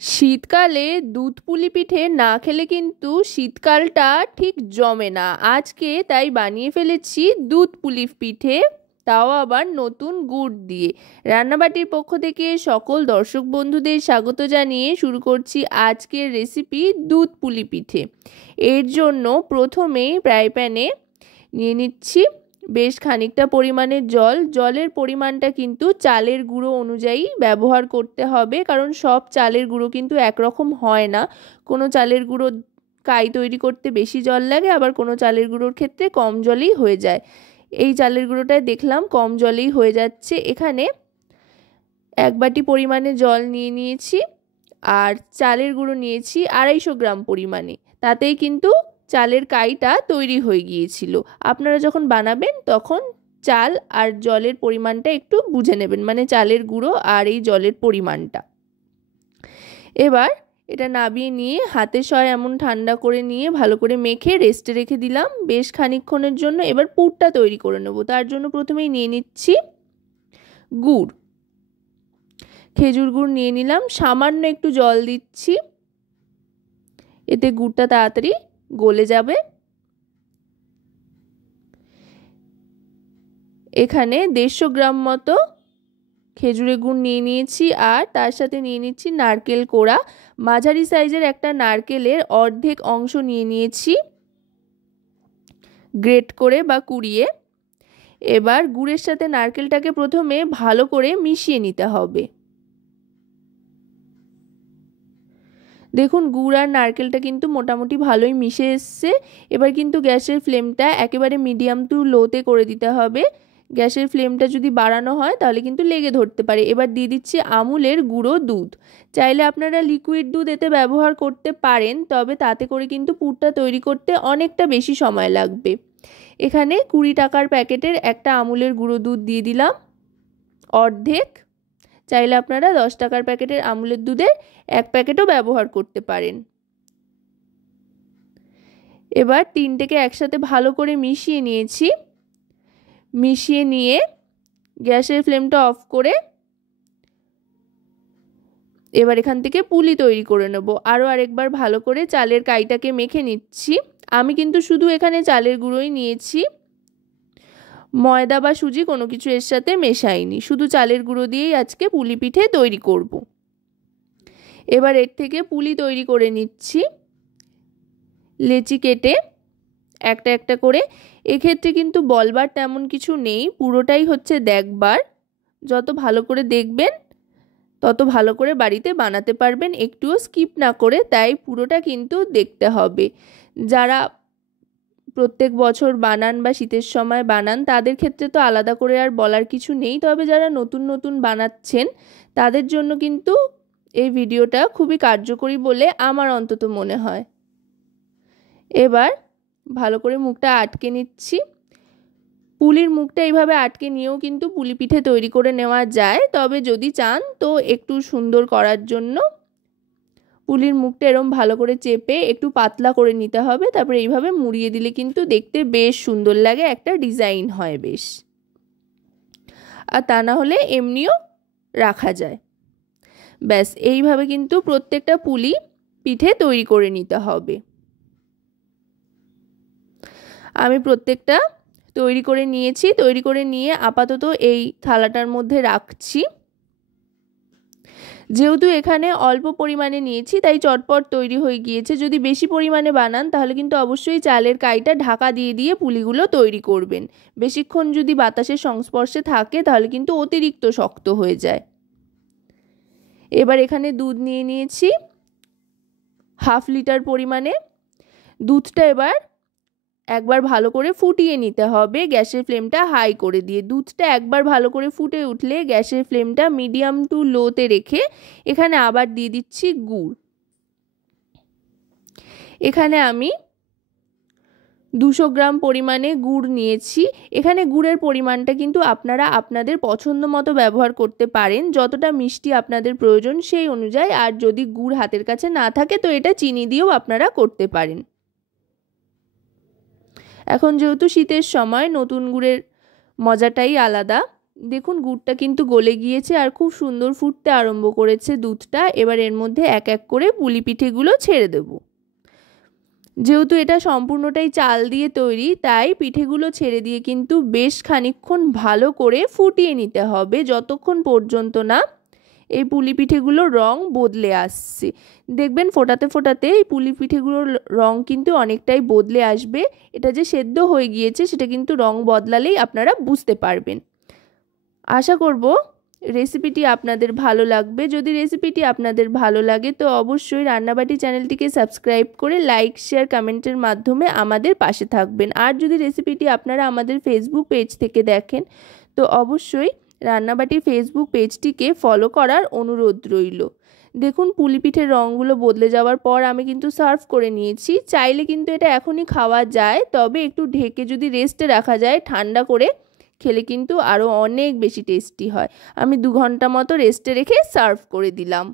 শীতকালে দুধ পুলি পিঠে না খেলে কিন্তু শীতকালটা ঠিক জমে না। আজকে তাই বানিয়ে ফেলেছি দুধ পুলি পিঠে, তাও আবার নতুন গুড় দিয়ে। রান্নাবাটির পক্ষ থেকে সকল দর্শক বন্ধুদের স্বাগত জানিয়ে শুরু করছি আজকের রেসিপি দুধ পুলি পিঠে। এর জন্য প্রথমেই ফ্রাই প্যানে নিয়ে নিচ্ছি বেশ খানিকটা পরিমাণের জল। জলের পরিমাণটা কিন্তু চালের গুঁড়ো অনুযায়ী ব্যবহার করতে হবে, কারণ সব চালের গুঁড়ো কিন্তু একরকম হয় না। কোনো চালের গুঁড়ো কাই তৈরি করতে বেশি জল লাগে, আবার কোনো চালের গুঁড়োর ক্ষেত্রে কম জলেই হয়ে যায়। এই চালের গুঁড়োটায় দেখলাম কম জলেই হয়ে যাচ্ছে। এখানে 1 বাটি পরিমাণে জল নিয়ে নিয়েছি আর চালের গুঁড়ো নিয়েছি 250 গ্রাম পরিমাণে। তাতেই কিন্তু চালের কাইটা তৈরি হয়ে গিয়েছিল। আপনারা যখন বানাবেন তখন চাল আর জলের পরিমাণটা একটু বুঝে নেবেন, মানে চালের গুঁড়ো আর এই জলের পরিমাণটা। এবার এটা নাবিয়ে নিয়ে হাতে সয় এমন ঠান্ডা করে নিয়ে ভালো করে মেখে রেস্টে রেখে দিলাম বেশ খানিকক্ষণের জন্য। এবার পুরটা তৈরি করে নেব। তার জন্য প্রথমেই নিয়ে নিচ্ছি গুড়। খেজুর গুড় নিয়ে নিলাম, সামান্য একটু জল দিচ্ছি, এতে গুড়টা তাড়াতাড়ি গলে যাবে। এখানে 150 গ্রাম মতো খেজুরের গুড় নিয়ে নিয়েছি আর তার সাথে নিয়ে নিচ্ছি নারকেল কোড়া। মাঝারি সাইজের একটা নারকেলের অর্ধেক অংশ নিয়ে নিয়েছি গ্রেট করে বা কুড়িয়ে। এবার গুড়ের সাথে নারকেলটাকে প্রথমে ভালো করে মিশিয়ে নিতে হবে। দেখুন গুড় আর নারকেলটা কিন্তু মোটামুটি ভালোই মিশে এসছে। এবার কিন্তু গ্যাসের ফ্লেমটা একেবারে মিডিয়াম টু লোতে করে দিতে হবে। গ্যাসের ফ্লেমটা যদি বাড়ানো হয় তাহলে কিন্তু লেগে ধরতে পারে। এবার দিয়ে দিচ্ছি আমুলের গুঁড়ো দুধ। চাইলে আপনারা লিকুইড দুধ এতে ব্যবহার করতে পারেন, তবে তাতে করে কিন্তু পুরটা তৈরি করতে অনেকটা বেশি সময় লাগবে। এখানে 20 টাকার প্যাকেটের একটা আমুলের গুঁড়ো দুধ দিয়ে দিলাম অর্ধেক। চাইলে আপনারা 10 টাকার প্যাকেটের আমুলের দুধের 1 প্যাকেটও ব্যবহার করতে পারেন। এবার তিনটেকে একসাথে ভালো করে মিশিয়ে নিয়েছি। মিশিয়ে নিয়ে গ্যাসের ফ্লেমটা অফ করে এবার এখান থেকে পুলি তৈরি করে নেব। আরও আরেকবার ভালো করে চালের কাইটাকে মেখে নিচ্ছি। আমি কিন্তু শুধু এখানে চালের গুঁড়োই নিয়েছি, ময়দা বা সুজি কোনো কিছু এর সাথে মেশাইনি, শুধু চালের গুঁড়ো দিয়েই আজকে পুলি পিঠে তৈরি করব। এবার এর থেকে পুলি তৈরি করে নিচ্ছি লেচি কেটে একটা একটা করে। এক্ষেত্রে কিন্তু বলবার তেমন কিছু নেই, পুরোটাই হচ্ছে দেখবার। যত ভালো করে দেখবেন তত ভালো করে বাড়িতে বানাতে পারবেন, একটুও স্কিপ না করে। তাই পুরোটা কিন্তু দেখতে হবে। যারা প্রত্যেক বছর বানান বা শীতের সময় বানান তাদের ক্ষেত্রে তো আলাদা করে আর বলার কিছু নেই, তবে যারা নতুন নতুন বানাচ্ছেন তাদের জন্য কিন্তু এই ভিডিওটা খুবই কার্যকরী বলে আমার অন্তত মনে হয়। এবার ভালো করে মুখটা আটকে নিচ্ছি। পুলির মুখটা এইভাবে আটকে নিয়েও কিন্তু পুলি পিঠে তৈরি করে নেওয়া যায়, তবে যদি চান তো একটু সুন্দর করার জন্য পুলির মুখটা এরম ভালো করে চেপে একটু পাতলা করে নিতে হবে। তারপরে এইভাবে মুড়িয়ে দিলে কিন্তু দেখতে বেশ সুন্দর লাগে, একটা ডিজাইন হয় বেশ। আর তা না হলে এমনিও রাখা যায়। ব্যাস এইভাবে কিন্তু প্রত্যেকটা পুলি পিঠে তৈরি করে নিতে হবে। আমি প্রত্যেকটা তৈরি করে নিয়েছি। তৈরি করে নিয়ে আপাতত এই থালাটার মধ্যে রাখছি। যেহেতু এখানে অল্প পরিমাণে নিয়েছি তাই চটপট তৈরি হয়ে গিয়েছে। যদি বেশি পরিমাণে বানান তাহলে কিন্তু অবশ্যই চালের কাইটা ঢাকা দিয়ে দিয়ে পুলিগুলো তৈরি করবেন। বেশিক্ষণ যদি বাতাসের সংস্পর্শে থাকে তাহলে কিন্তু অতিরিক্ত শক্ত হয়ে যায়। এবার এখানে দুধ নিয়ে নিয়েছি 1/2 লিটার পরিমাণে। দুধটা এবার একবার ভালো করে ফুটিয়ে নিতে হবে গ্যাসের ফ্লেমটা হাই করে দিয়ে। দুধটা একবার ভালো করে ফুটে উঠলে গ্যাসের ফ্লেমটা মিডিয়াম টু লোতে রেখে এখানে আবার দিয়ে দিচ্ছি গুড়। এখানে আমি 200 গ্রাম পরিমাণে গুড় নিয়েছি। এখানে গুড়ের পরিমাণটা কিন্তু আপনারা আপনাদের পছন্দ মতো ব্যবহার করতে পারেন, যতটা মিষ্টি আপনাদের প্রয়োজন সেই অনুযায়ী। আর যদি গুড় হাতের কাছে না থাকে তো এটা চিনি দিয়েও আপনারা করতে পারেন। এখন যেহেতু শীতের সময় নতুন গুড়ের মজাটাই আলাদা। দেখুন গুড়টা কিন্তু গলে গিয়েছে আর খুব সুন্দর ফুটতে আরম্ভ করেছে দুধটা। এবার এর মধ্যে এক এক করে পুলি পিঠেগুলো ছেড়ে দেব। যেহেতু এটা সম্পূর্ণটাই চাল দিয়ে তৈরি, তাই পিঠেগুলো ছেড়ে দিয়ে কিন্তু বেশ খানিকক্ষণ ভালো করে ফুটিয়ে নিতে হবে, যতক্ষণ পর্যন্ত না এই পুলি পিঠেগুলোর রং বদলে আসছে। দেখবেন ফোটাতে ফোটাতে এই পুলি পিঠেগুলোর রং কিন্তু অনেকটাই বদলে আসবে। এটা যে সেদ্ধ হয়ে গিয়েছে সেটা কিন্তু রং বদলালেই আপনারা বুঝতে পারবেন। আশা করব রেসিপিটি আপনাদের ভালো লাগবে। যদি রেসিপিটি আপনাদের ভালো লাগে তো অবশ্যই রান্নাবাটি চ্যানেলটিকে সাবস্ক্রাইব করে লাইক শেয়ার কমেন্টের মাধ্যমে আমাদের পাশে থাকবেন। আর যদি রেসিপিটি আপনারা আমাদের ফেসবুক পেজ থেকে দেখেন তো অবশ্যই রান্নাবাটি ফেসবুক পেজটিকে ফলো করার অনুরোধ রইল। দেখুন পুলি পিঠের রঙগুলো বদলে যাওয়ার পর আমি কিন্তু সার্ভ করে নিয়েছি। চাইলে কিন্তু এটা এখনই খাওয়া যায়, তবে একটু ঢেকে যদি রেস্টে রাখা যায় ঠান্ডা করে খেলে কিন্তু আরও অনেক বেশি টেস্টি হয়। আমি 2 ঘন্টা মতো রেস্টে রেখে সার্ভ করে দিলাম।